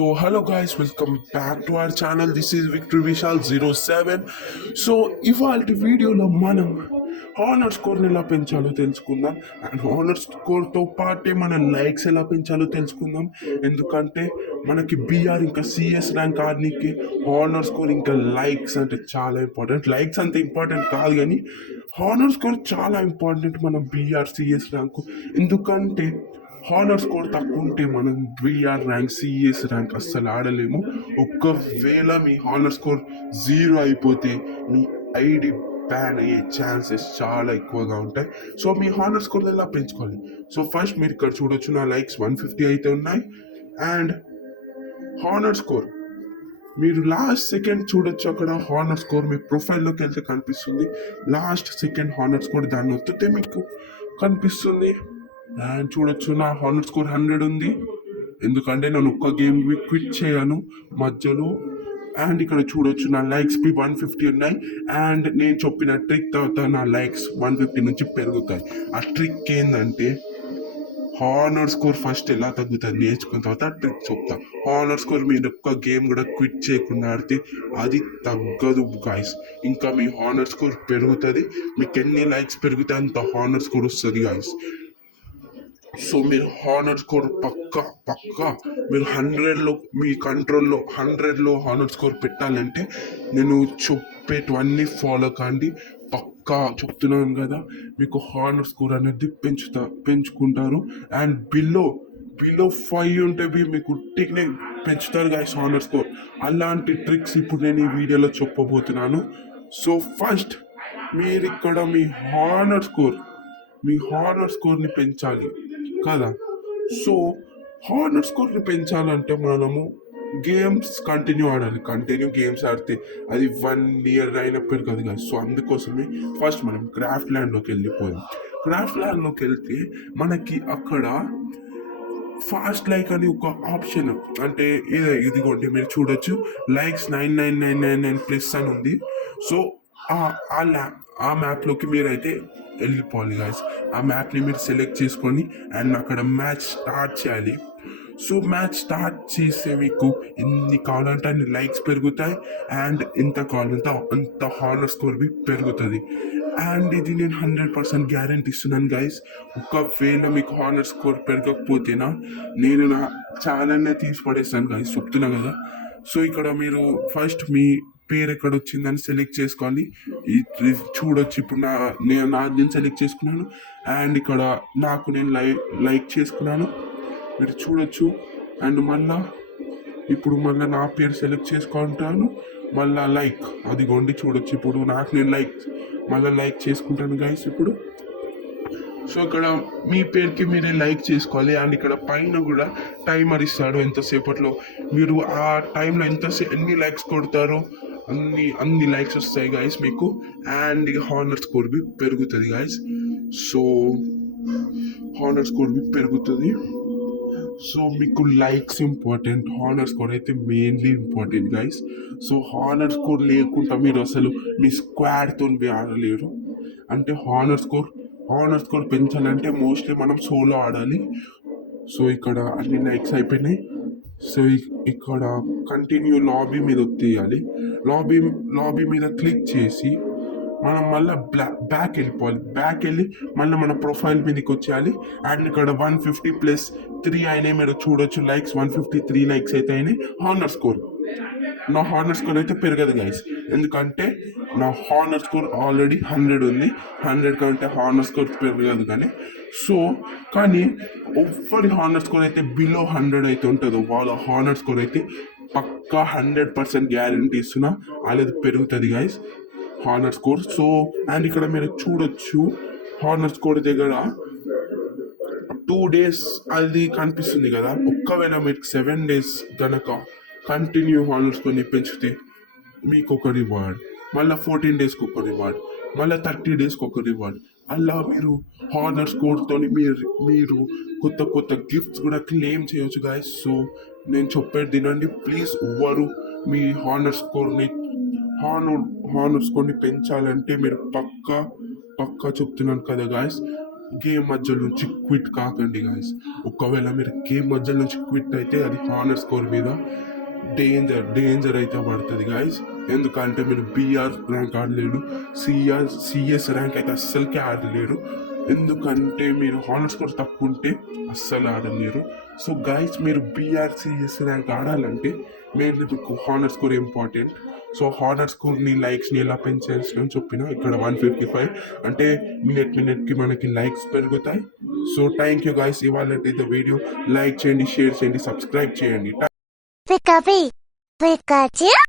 So hello guys, welcome back to our channel. This is Victor Vishal 07. So ఇవాళ వీడియోలో మనం honour స్కోర్ని ఎలా పెంచాలో తెలుసుకుందాం. అండ్ హానర్ స్కోర్తో పాటే మన లైక్స్ ఎలా పెంచాలో తెలుసుకుందాం. ఎందుకంటే మనకి బీఆర్ ఇంకా సిఎస్ ర్యాంక్ ఆర్నీకి హానర్ స్కోర్ ఇంకా లైక్స్ అంటే చాలా ఇంపార్టెంట్. లైక్స్ అంత ఇంపార్టెంట్ కాదు కానీ హానర్ స్కోర్ చాలా ఇంపార్టెంట్ మన బీఆర్ సిఎస్ ర్యాంకు. ఎందుకంటే హానర్ స్కోర్ తక్కువ ఉంటే మనం బీఆర్ ర్యాంక్ సిఎస్ ర్యాంక్ అస్సలు ఆడలేము. ఒకవేళ మీ హానర్ స్కోర్ 0 అయిపోతే మీ ఐడి బ్యాన్ అయ్యే ఛాన్సెస్ చాలా ఎక్కువగా ఉంటాయి. సో మీ హానర్ స్కోర్ ఎలా పెంచుకోవాలి? సో ఫస్ట్ మీరు ఇక్కడ చూడొచ్చు, నా లైక్స్ 150 అయితే ఉన్నాయి. అండ్ హానర్ స్కోర్ మీరు లాస్ట్ సెకండ్ చూడొచ్చు, అక్కడ హానర్ స్కోర్ మీ ప్రొఫైల్లోకి వెళ్తే కనిపిస్తుంది. లాస్ట్ సెకండ్ హానర్ స్కోర్ దాన్ని ఒత్తితే మీకు కనిపిస్తుంది. అండ్ చూడొచ్చు, నా హానర్ స్కోర్ 100 ఉంది. ఎందుకంటే నేను ఒక్క గేమ్ క్విట్ చేయను మధ్యలో. అండ్ ఇక్కడ చూడొచ్చు, నా లైక్స్ 150 ఉన్నాయి. అండ్ నేను చెప్పిన ట్రిక్ తర్వాత నా లైక్స్ 150 నుంచి పెరుగుతాయి. ఆ ట్రిక్ ఏంటంటే హానర్ స్కోర్ ఫస్ట్ ఎలా తగ్గుతుంది నేర్చుకున్న తర్వాత ట్రిక్ చెప్తా. హానర్ స్కోర్ మీరు ఒక్క గేమ్ కూడా క్విట్ చేయకుండా ఆడితే అది తగ్గదు గాయస్. ఇంకా మీ హానర్ స్కోర్ పెరుగుతుంది. మీకు ఎన్ని లైక్స్ పెరిగితే అంత హానర్ స్కోర్ వస్తుంది గాయస్. సో మీరు హానర్ స్కోర్ పక్కా మీరు 100లో మీ కంట్రోల్లో 100లో హానర్ స్కోర్ పెట్టాలంటే నేను చెప్పేటివన్నీ ఫాలో కాండి. పక్కా చెప్తున్నాను కదా, మీకు హానర్ స్కోర్ అనేది పెంచుకుంటారు. అండ్ బిలో 5 ఉంటే మీకు టిక్నే పెంచుతారు గాయస్ హానర్ స్కోర్. అలాంటి ట్రిక్స్ ఇప్పుడు నేను ఈ వీడియోలో చెప్పబోతున్నాను. సో ఫస్ట్ మీరు ఇక్కడ మీ హానర్ స్కోర్ని పెంచాలి కదా. సో హానర్ స్కోర్ని పెంచాలంటే మనము గేమ్స్ కంటిన్యూ ఆడాలి. కంటిన్యూ గేమ్స్ ఆడితే అది 1 year అయినప్పుడు కదా కదా. సో అందుకోసమే ఫస్ట్ మనం క్రాఫ్ట్ ల్యాండ్లోకి వెళ్ళిపోయాం. క్రాఫ్ట్ ల్యాండ్లోకి వెళ్తే మనకి అక్కడ ఫాస్ట్ లైక్ అని ఒక ఆప్షన్, అంటే ఇదిగోండి మీరు చూడొచ్చు, లైక్స్ 9999 అని ఉంది. సో ఆ మ్యాప్లోకి మీరైతే వెళ్ళిపోవాలి గాయస్. ఆ మ్యాప్ని మీరు సెలెక్ట్ చేసుకొని అండ్ అక్కడ మ్యాచ్ స్టార్ట్ చేయాలి. సో మ్యాచ్ స్టార్ట్ చేస్తే మీకు ఎన్ని కావాలంటే అన్ని లైక్స్ పెరుగుతాయి. అండ్ ఎంత కావాలంటే అంత హానర్ స్కోర్ బి పెరుగుతుంది. అండ్ ఇది నేను 100% గ్యారెంటీ ఇస్తున్నాను గైస్. ఒకవేళ మీకు హానర్ స్కోర్ పెరగకపోతేనా నేను నా ఛానల్నే తీసి పడేస్తాను గైస్, చెప్తున్నా కదా. సో ఇక్కడ మీరు ఫస్ట్ మీ పేరు ఎక్కడ వచ్చిందని సెలెక్ట్ చేసుకోవాలి. చూడొచ్చు, ఇప్పుడు నేను సెలెక్ట్ చేసుకున్నాను. అండ్ ఇక్కడ నేను లైక్ చేసుకున్నాను, మీరు చూడొచ్చు. అండ్ ఇప్పుడు నా పేరు సెలెక్ట్ చేసుకుంటాను. లైక్ అదిగోండి చూడొచ్చు. ఇప్పుడు నేను లైక్ చేసుకుంటాను గైస్ ఇప్పుడు. సో ఇక్కడ మీ పేరుకి మీరే లైక్ చేసుకోవాలి. అండ్ ఇక్కడ పైన కూడా టైమర్ ఇస్తాడు, ఎంతసేపట్లో మీరు ఆ టైంలో ఎన్ని లైక్స్ కొడతారో అన్ని లైక్స్ వస్తాయి గాయస్ మీకు. అండ్ ఇక హానర్ స్కోర్ బి పెరుగుతుంది గాయస్. సో హానర్ స్కోర్ బి పెరుగుతుంది. సో మీకు లైక్స్ ఇంపార్టెంట్, హానర్ స్కోర్ అయితే mainly important guys. So honour score లేకుండా మీరు అసలు మీ స్క్వాడ్తో ఆడలేరు. అంటే హానర్ స్కోర్ పెంచాలంటే మోస్ట్లీ మనం సోలో ఆడాలి. సో ఇక్కడ అన్ని లైక్స్ అయిపోయినాయి. సో ఇక్కడ కంటిన్యూ లాబీ మీద ఒత్తేయాలి. లాబీ మీద క్లిక్ చేసి మనం మళ్ళీ బ్యాక్ వెళ్ళిపోవాలి. బ్యాక్ వెళ్ళి మళ్ళీ మన ప్రొఫైల్ మీదకి వచ్చేయాలి. అండ్ ఇక్కడ 150+3 అయినాయి, మీరు చూడొచ్చు. లైక్స్ 153 లైక్స్ అయితే అయినాయి. నా హానర్ స్కోర్ అయితే పెరగదు గైస్, ఎందుకంటే నా హానర్ స్కోర్ ఆల్రెడీ 100 ఉంది. 100 కంటే హానర్ స్కోర్ పెరగదు కానీ ఎవరి హానర్ స్కోర్ అయితే బిలో 100 అయితే ఉంటుందో వాళ్ళ హానర్ స్కోర్ అయితే పక్కా 100% గ్యారంటీ ఇస్తున్నా అనేది పెరుగుతుంది guys honour score. So and ఇక్కడ మీరు చూడొచ్చు, హానర్ స్కోర్ దగ్గర 2 days అది కనిపిస్తుంది కదా. ఒక్కవేళ మీకు 7 days కనుక కంటిన్యూ హానర్ స్కోర్ని పెంచితే మీకు ఒక రివార్డ్, మళ్ళీ 14 daysకి ఒక రివార్డ్, మళ్ళీ 30 daysకి ఒక రివార్డ్. అలా మీరు హానర్ స్కోర్తో మీరు కొత్త గిఫ్ట్స్ కూడా క్లెయిమ్ చేయొచ్చు గాయస్. సో నేను చెప్పేది తినండి ప్లీజ్. ఎవరు మీ హానర్ స్కోర్ని పెంచాలంటే మీరు పక్కా చెప్తున్నాను కదా గాయస్, గేమ్ మధ్య నుంచి క్విట్ కాకండి గాయస్. ఒకవేళ మీరు గేమ్ మధ్య నుంచి క్విట్ అయితే అది హానర్ స్కోర్ మీద డేంజర్ అయితే పడుతుంది గాయస్. ఎందుకంటే మీరు బీఆర్ ర్యాంక్ ఆడలేరు, సిఎస్ ర్యాంక్ అయితే అస్సలకే ఆడలేరు. ఎందుకంటే మీరు హానర్ స్కోర్ తక్కువ ఉంటే అస్సలు ఆడలేరు. సో గైస్, మీరు బీఆర్ సిఎస్ ర్యాంక్ ఆడాలంటే మెయిన్లీ మీకు honour score important. So honour స్కోర్ని లైక్స్ని ఎలా పెంచాల్సిన చెప్పిన ఇక్కడ 155 అంటే మినిట్కి మనకి లైక్స్ పెరుగుతాయి. So thank you guys. ఇవాళ వీడియో లైక్ చేయండి, షేర్ చేయండి, సబ్స్క్రైబ్ చేయండి. Pikachu.